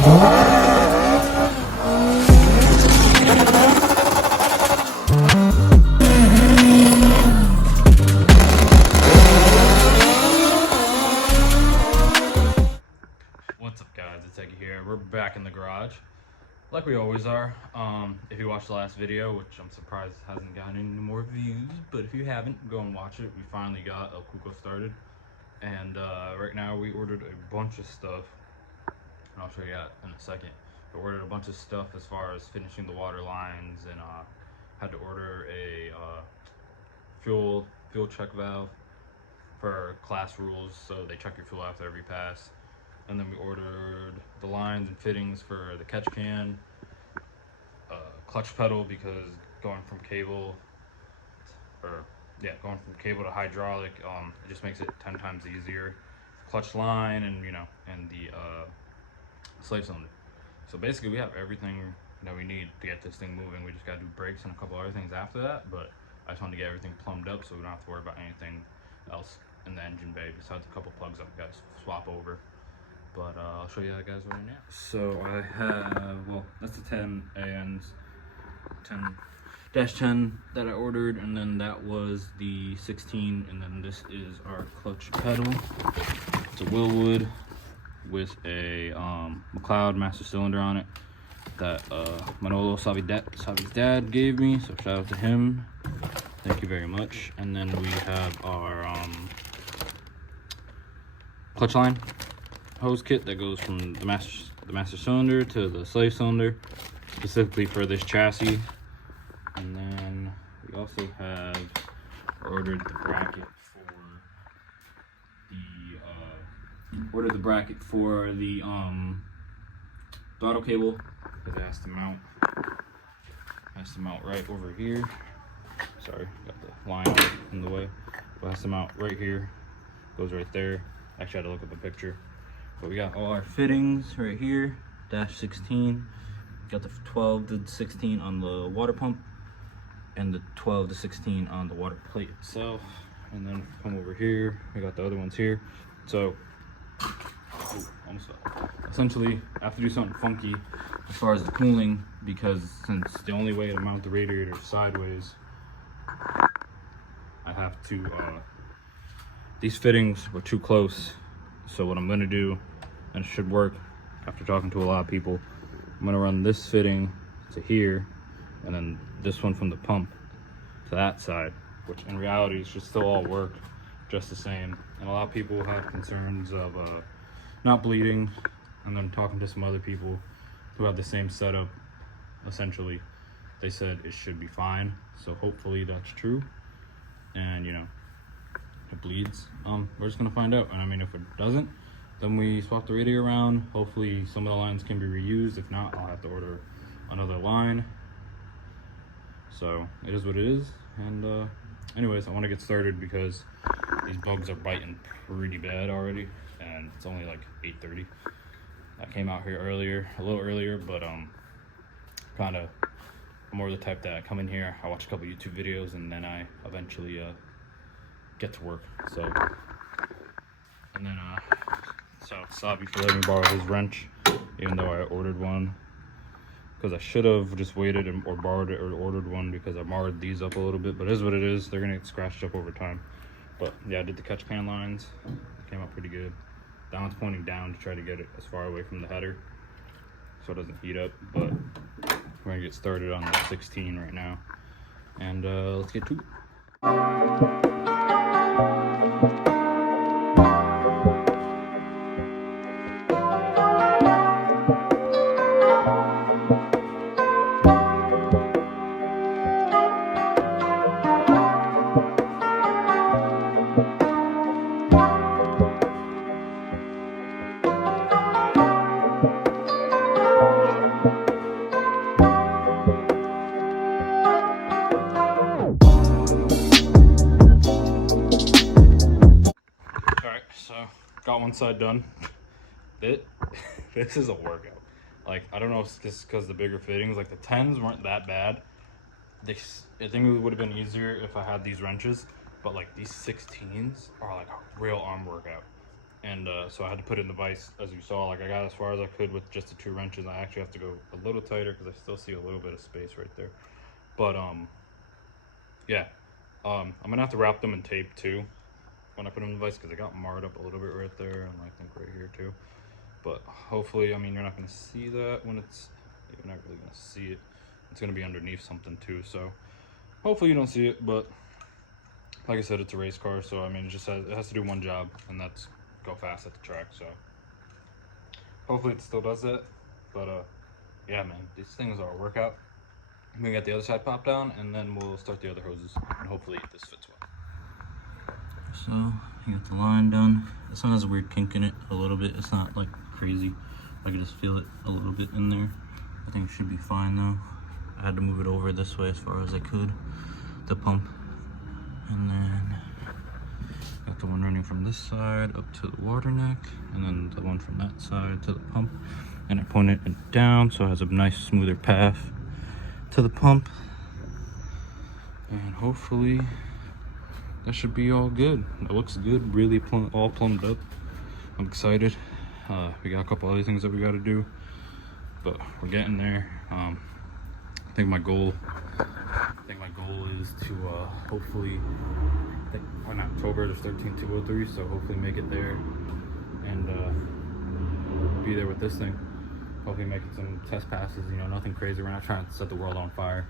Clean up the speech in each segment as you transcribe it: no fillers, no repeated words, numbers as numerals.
What's up, guys? It's Eggie here. We're back in the garage, like we always are. If you watched the last video, which I'm surprised hasn't gotten any more views, but if you haven't, go and watch it. We finally got a Kuko started, and right now we ordered a bunch of stuff, and I'll show you that in a second. We ordered a bunch of stuff as far as finishing the water lines, and had to order a fuel check valve for class rules, so they check your fuel after every pass. And then we ordered the lines and fittings for the catch can, clutch pedal, because going from cable to hydraulic, it just makes it 10 times easier. Clutch line, and and the slave cylinder. So basically we have everything that we need to get this thing moving. We just gotta do brakes and a couple other things after that, but I just wanted to get everything plumbed up so we don't have to worry about anything else in the engine bay besides a couple plugs I've got to swap over. But I'll show you that, guys, right now. So I have, well, that's the 10 ANs, 10-10 that I ordered, and then that was the 16, and then this is our clutch pedal. It's a Willwood with a McLeod master cylinder on it that Noel, Xavi's dad gave me, so shout out to him. Thank you very much. And then we have our clutch line hose kit that goes from the master cylinder to the slave cylinder, specifically for this chassis. And then we also have ordered the bracket for the throttle cable, because it has to mount right over here. Sorry, got the line in the way, but it has to mount right here, goes right there. Actually, I had to look up a picture. But we got all our fittings right here, -16. Got the 12 to 16 on the water pump, and the 12 to 16 on the water plate itself. And then come over here, we got the other ones here. So, almost fell. Essentially, I have to do something funky as far as the cooling, because since the only way to mount the radiator is sideways, I have to, these fittings were too close. So what I'm gonna do, and it should work after talking to a lot of people, I'm gonna run this fitting to here, and then this one from the pump to that side, which in reality should still all work just the same. And a lot of people have concerns of not bleeding, and then talking to some other people who have the same setup, essentially, they said it should be fine. So hopefully that's true, and it bleeds. We're just gonna find out. And I mean, if it doesn't, then we swap the radiator around. Hopefully some of the lines can be reused. If not, I'll have to order another line. So it is what it is. And anyways, I want to get started because these bugs are biting pretty bad already, and it's only like 8:30. I came out here a little earlier, but kind of more the type that I come in here, I watch a couple YouTube videos, and then I eventually get to work. So, and then shout out to Xavi for letting me borrow his wrench, even though I ordered one, because I should have just waited or borrowed it or ordered one, because I marred these up a little bit. But it is what it is. They're gonna get scratched up over time. But yeah, I did the catch pan lines. It came out pretty good. That one's pointing down to try to get it as far away from the header so it doesn't heat up. But we're gonna get started on the 16 right now, and let's get to it. Got one side done. This is a workout. Like, I don't know if it's just because the bigger fittings, like the 10s weren't that bad. I think it would have been easier if I had these wrenches, but like these 16s are like a real arm workout. And so I had to put in the vise, as you saw. Like, I got as far as I could with just the 2 wrenches. I actually have to go a little tighter because I still see a little bit of space right there. But yeah, I'm gonna have to wrap them in tape too when I put them in the vise, because they got marred up a little bit right there, and I think right here too. But hopefully, I mean, you're not gonna see that when you're not really gonna see it. It's gonna be underneath something too, so hopefully you don't see it. But like I said, it's a race car, so I mean, it has to do one job, and that's go fast at the track. So hopefully it still does that. But yeah, man, these things are a workout. I'm gonna get the other side popped down, and then we'll start the other hoses, and hopefully this fits well. So you got the line done. This one has a weird kink in it a little bit. It's not like crazy. I can just feel it a little bit in there. I think it should be fine though. I had to move it over this way as far as I could, the pump. And then got the one running from this side up to the water neck, and then the one from that side to the pump. And I pointed it down so it has a nice smoother path to the pump. And hopefully that should be all good. It looks good, really all plumbed up. I'm excited. We got a couple other things that we got to do, but we're getting there. I think my goal is to hopefully, I think on October there's 13203, so hopefully make it there and be there with this thing. Hopefully making some test passes. You know, nothing crazy. We're not trying to set the world on fire.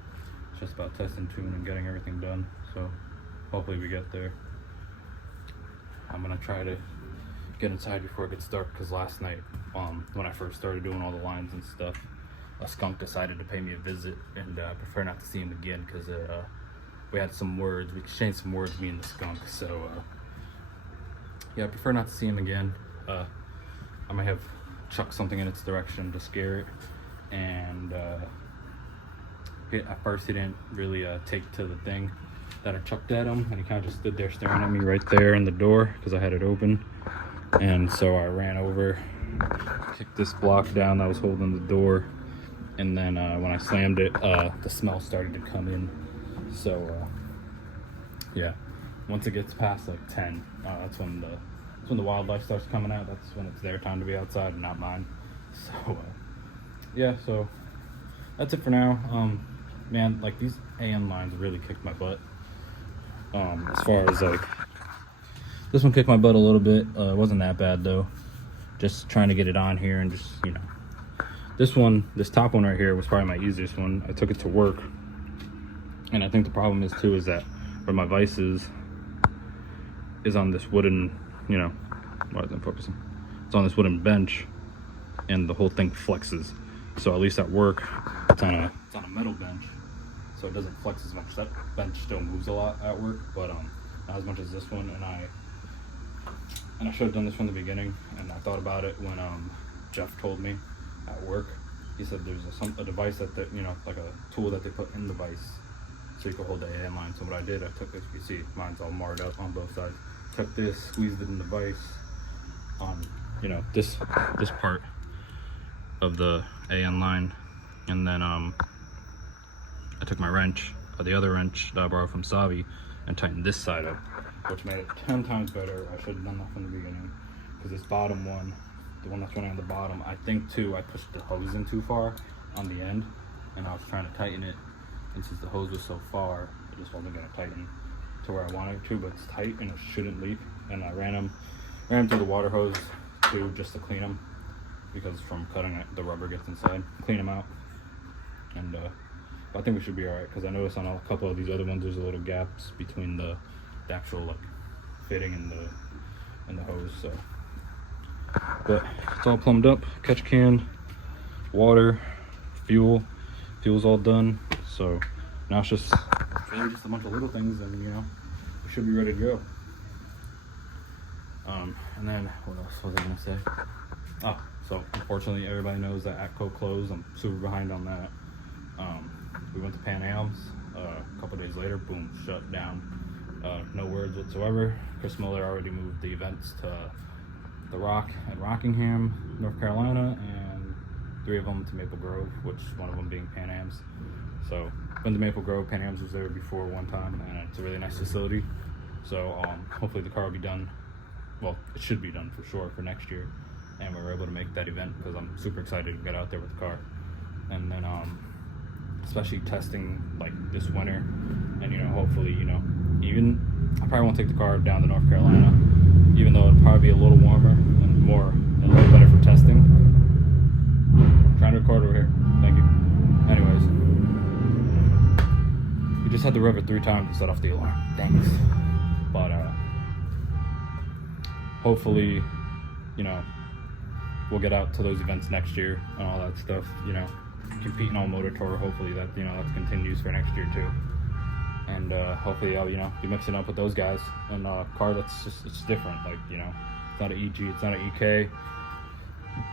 It's just about testing, tune, and getting everything done. So hopefully we get there. I'm gonna try to get inside before it gets dark, because last night, when I first started doing all the lines and stuff, a skunk decided to pay me a visit, and I prefer not to see him again, because we had some words. We exchanged some words, me and the skunk. So yeah, I prefer not to see him again. I might have chucked something in its direction to scare it, and at first he didn't really take to the thing that I chucked at him, and he kind of just stood there staring at me right there in the door because I had it open. And so I ran over, kicked this block down that was holding the door, and then when I slammed it, the smell started to come in. So yeah, once it gets past like 10, that's when the wildlife starts coming out. That's when it's their time to be outside and not mine. So yeah, so that's it for now. Man, like, these AM lines really kicked my butt. As far as like, this one kicked my butt a little bit. It wasn't that bad though. Just trying to get it on here, and just, you know, this top one right here was probably my easiest one. I took it to work, and I think the problem is too is that where my vise is on this wooden, you know, why isn't it focusing? It's on this wooden bench, and the whole thing flexes. So at least at work, it's on a metal bench, so it doesn't flex as much. That bench still moves a lot at work, but not as much as this one. And I should have done this from the beginning, and I thought about it when Jeff told me at work. He said there's a device that you know, like a tool that they put in the vise so you can hold the AM line. So what I did, I took this, you see mine's all marred up on both sides. Took this, squeezed it in the vise on, you know, this part of the AN line, and then I took my wrench, the other wrench that I borrowed from Xavi, and tightened this side up, which made it 10 times better. I should have done that from the beginning, because this bottom one, the one that's running on the bottom, I think too, I pushed the hose in too far on the end, and I was trying to tighten it, and since the hose was so far, it just wasn't going to tighten to where I wanted it to, but it's tight and it shouldn't leak. And I ran them through the water hose too, just to clean them, because from cutting it, the rubber gets inside. Clean them out, and I think we should be all right, because I noticed on a couple of these other ones there's a little gaps between the actual like fitting and the hose. So, but it's all plumbed up. Catch can, water, fuel's all done. So now it's just really just a bunch of little things, and you know, we should be ready to go. And then what else was I gonna say? Oh, so unfortunately everybody knows that Atco closed. I'm super behind on that. We went to Pan Am's a couple days later, boom, shut down. No words whatsoever. Chris Miller already moved the events to The Rock at Rockingham, North Carolina, and 3 of them to Maple Grove, which one of them being Pan Am's. So went to Maple Grove. Pan Am's was there before one time, and it's a really nice facility. So hopefully the car will be done well, it should be done for sure for next year. And we were able to make that event because I'm super excited to get out there with the car. And then especially testing like this winter, and you know, hopefully, you know, even I probably won't take the car down to North Carolina, even though it'll probably be a little warmer and a little better for testing. I'm trying to record over here. Thank you. Anyways, we just had to rev it 3 times to set off the alarm. Thanks. But hopefully, you know, we'll get out to those events next year and all that stuff. You know, competing on Motor Tour. Hopefully that, you know, that continues for next year too. And hopefully I'll, you know, be mixing up with those guys and car that's just, it's different. Like, you know, it's not an EG, it's not an EK,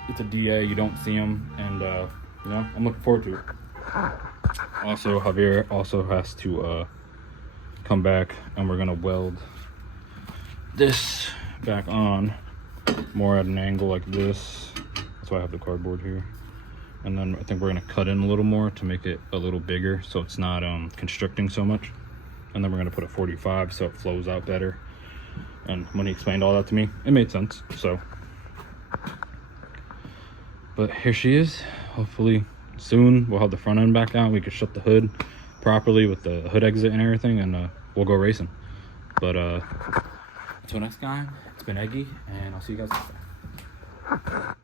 it's a DA. You don't see them, and you know, I'm looking forward to it. Also, Javier also has to come back, and we're gonna weld this back on more at an angle like this. That's why I have the cardboard here. And then I think we're gonna cut in a little more to make it a little bigger so it's not constricting so much. And then we're gonna put a 45 so it flows out better. And when he explained all that to me, it made sense. So, but here she is. Hopefully soon we'll have the front end back out. We can shut the hood properly with the hood exit and everything, and we'll go racing. But until next time, it's been Eggie, and I'll see you guys next time.